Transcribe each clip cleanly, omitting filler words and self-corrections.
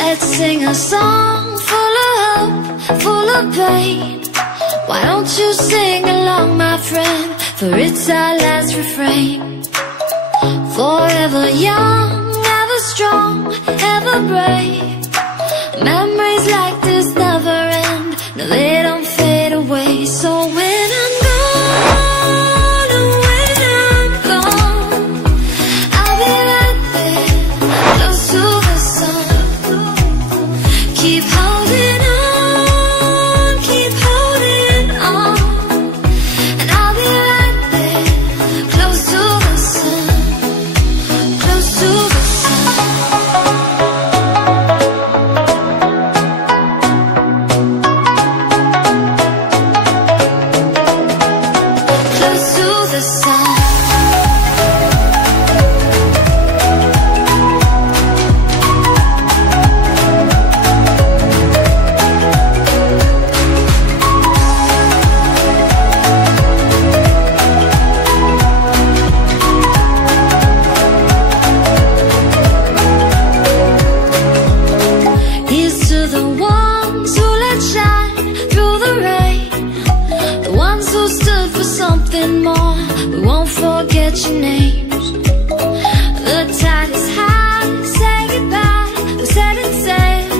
Let's sing a song full of hope, full of pain. Why don't you sing along, my friend? For it's our last refrain. Forever young, ever strong, ever brave. Memories like this never end. No, they don't fade away. So when I'm gone, oh, when I'm gone, I'll be right there, close to the sun. Keep holding on, keep holding on. And I'll be right there, close to the sun, close to the sun. Close to the sun. Here's to the ones who let shine through the rain, the ones who stood for something more. We won't forget your names. The tide is high, say goodbye, we set it sail.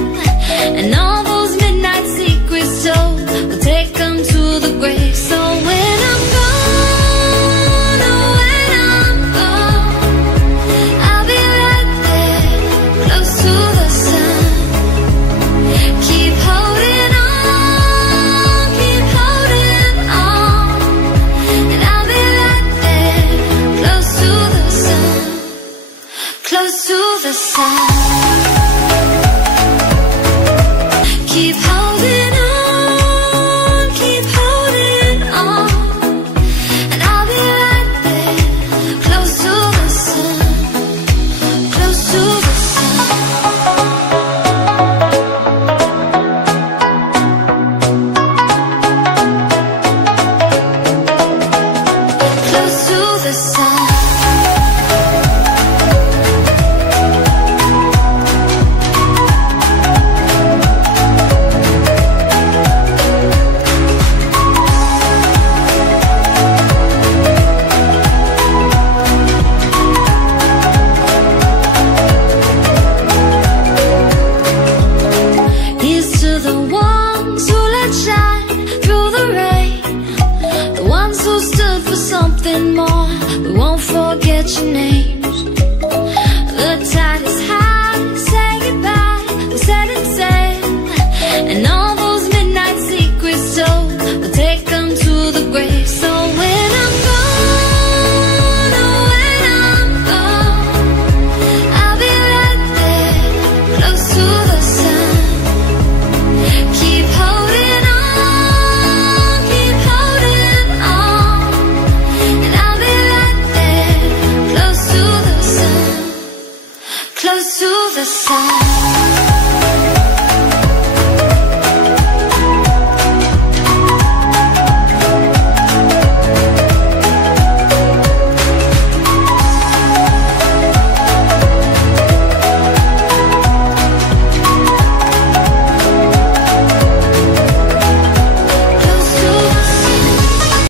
And all those midnight secrets told, we'll take them to the grave. So when I'm gone, oh, when I'm gone, I'll be right there, close to the sun. Keep holding on, keep holding on. And I'll be right there, close to the sun, close to the sun. Keep holding on, keep holding on. And I'll be right there, close to the sun, close to the sun. Close to the sun. Here's to the ones who let shine through the rain, the ones who stood for something more. We won't forget your names. The tide is high, say goodbye, we set it sail. And all those midnight secrets told, we'll take them to the grave. So when I'm gone, oh, when I'm gone, I'll be right there, close to the sun. Keep holding on, keep holding on. And I'll be right there, close to the sun, close to the sun.